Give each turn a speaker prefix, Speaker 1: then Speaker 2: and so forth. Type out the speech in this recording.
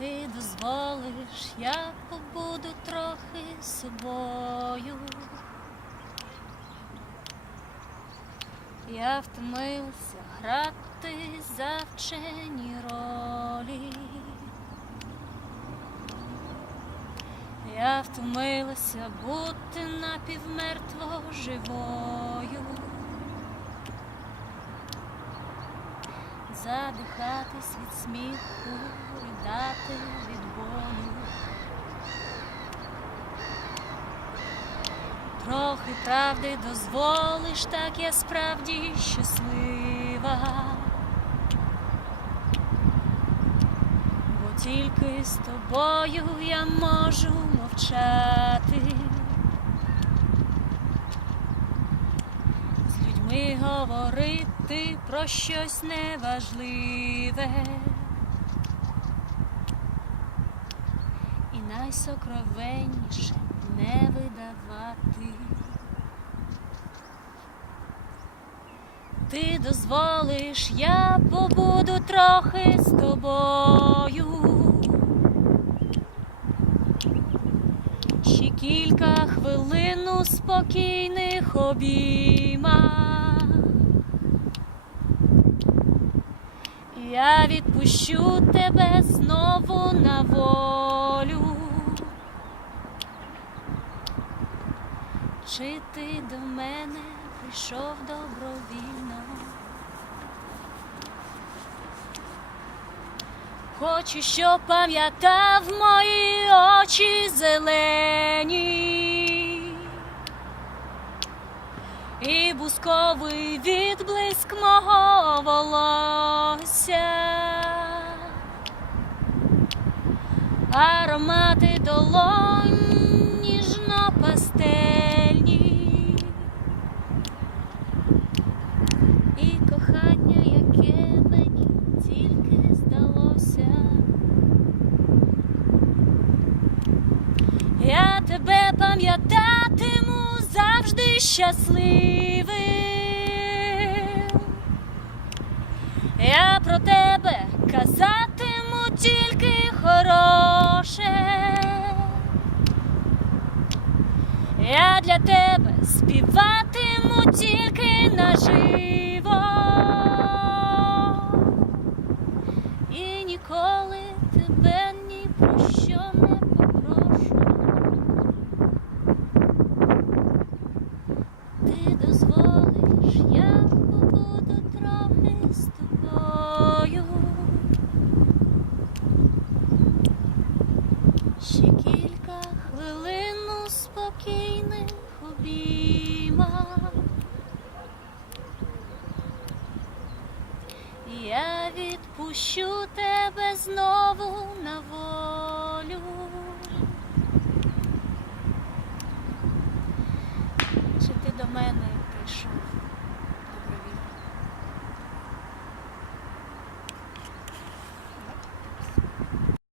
Speaker 1: ти дозволиш, я побуду трохи собою. Я втомилася грати завчені ролі. Я втомилася бути напівмертво живою. Задихатись від сміху, Трохи правди дозволиш, так я справді щаслива. Бо тільки з тобою я можу мовчати. З людьми говорити про щось неважливе. Найсокровенніше не видавати. Ти дозволиш, я побуду трохи з тобою. Ще кілька хвилин у спокійних обіймах. Я відпущу тебе знову на волю. Чи ти до мене прийшов добровільно? Хочу, щоб пам'ятав мої очі зелені і бусковий відблиск мого волосся, аромати долонь кохання, яке мені тільки здалося. Я тебе пам'ятатиму завжди щасливим. Я про тебе казатиму тільки хороше. Я для тебе співатиму тільки наживо. І ніколи тебе ні про що не попрошу. Ти дозволиш, я побуду трохи з тобою. Ще кілька хвилин у спокійних обіймах. Я відпущу тебе знову на волю.